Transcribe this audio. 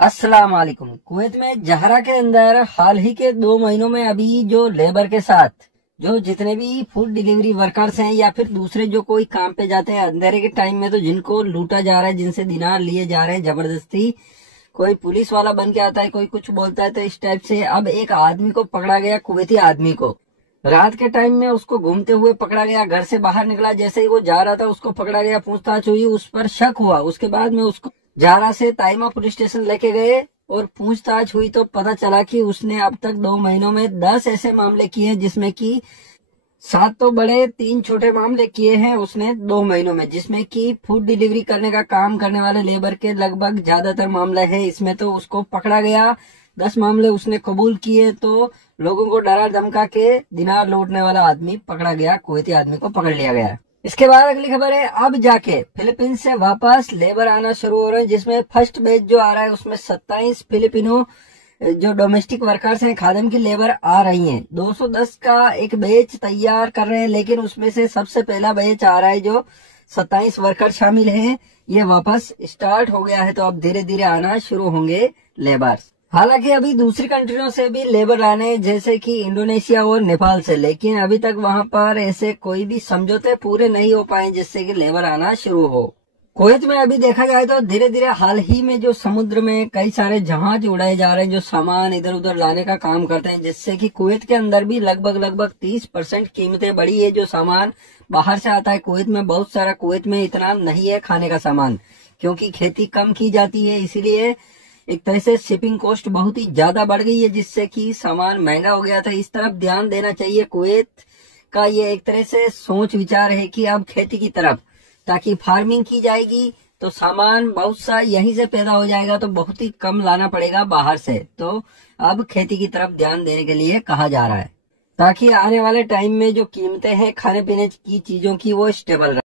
अस्सलाम वालेकुम। कुवैत में जहरा के अंदर हाल ही के 2 महीनों में अभी जो लेबर के साथ जो जितने भी फूड डिलीवरी वर्कर्स हैं या फिर दूसरे जो कोई काम पे जाते हैं अंधेरे के टाइम में, तो जिनको लूटा जा रहा है, जिनसे दिनार लिए जा रहे हैं जबरदस्ती। कोई पुलिस वाला बन के आता है, कोई कुछ बोलता है, तो इस टाइप से अब एक आदमी को पकड़ा गया, कुवैती आदमी को। रात के टाइम में उसको घूमते हुए पकड़ा गया। घर से बाहर निकला, जैसे ही वो जा रहा था उसको पकड़ा गया, पूछताछ हुई, उस पर शक हुआ। उसके बाद में उसको जारा से ताइमा पुलिस स्टेशन लेके गए और पूछताछ हुई तो पता चला कि उसने अब तक 2 महीनों में 10 ऐसे मामले किए हैं, जिसमें कि 7 तो बड़े 3 छोटे मामले किए हैं उसने 2 महीनों में, जिसमें कि फूड डिलीवरी करने का काम करने वाले लेबर के लगभग ज्यादातर मामले हैं इसमें। तो उसको पकड़ा गया, 10 मामले उसने कबूल किए, तो लोगों को डरा धमका के दिनार लौटने वाला आदमी पकड़ा गया, कुवैती आदमी को पकड़ लिया गया। इसके बाद अगली खबर है, अब जाके फिलीपींस से वापस लेबर आना शुरू हो रहे हैं, जिसमें फर्स्ट बैच जो आ रहा है उसमें 27 फिलिपिनो जो डोमेस्टिक वर्कर्स हैं, खादिम की लेबर आ रही हैं। 210 का एक बैच तैयार कर रहे हैं, लेकिन उसमें से सबसे पहला बैच आ रहा है जो 27 वर्कर शामिल हैं, ये वापस स्टार्ट हो गया है। तो अब धीरे धीरे आना शुरू होंगे लेबर्स। हालांकि अभी दूसरी कंट्रियों से भी लेबर आने, जैसे कि इंडोनेशिया और नेपाल से, लेकिन अभी तक वहां पर ऐसे कोई भी समझौते पूरे नहीं हो पाए जिससे कि लेबर आना शुरू हो। कुवैत में अभी देखा जाए तो धीरे धीरे हाल ही में जो समुद्र में कई सारे जहाज उड़ाए जा रहे हैं जो सामान इधर उधर लाने का काम करते हैं, जिससे कि कुवैत के अंदर भी लगभग 30% कीमतें बढ़ी है। जो सामान बाहर से आता है कुवैत में, बहुत सारा कुवैत में इतना नहीं है खाने का सामान, क्योंकि खेती कम की जाती है, इसीलिए एक तरह से शिपिंग कॉस्ट बहुत ही ज्यादा बढ़ गई है, जिससे कि सामान महंगा हो गया था। इस तरफ ध्यान देना चाहिए कुवैत का। ये एक तरह से सोच विचार है कि अब खेती की तरफ, ताकि फार्मिंग की जाएगी तो सामान बहुत सा यहीं से पैदा हो जाएगा, तो बहुत ही कम लाना पड़ेगा बाहर से। तो अब खेती की तरफ ध्यान देने के लिए कहा जा रहा है, ताकि आने वाले टाइम में जो कीमतें हैं खाने पीने की चीजों की वो स्टेबल रहे।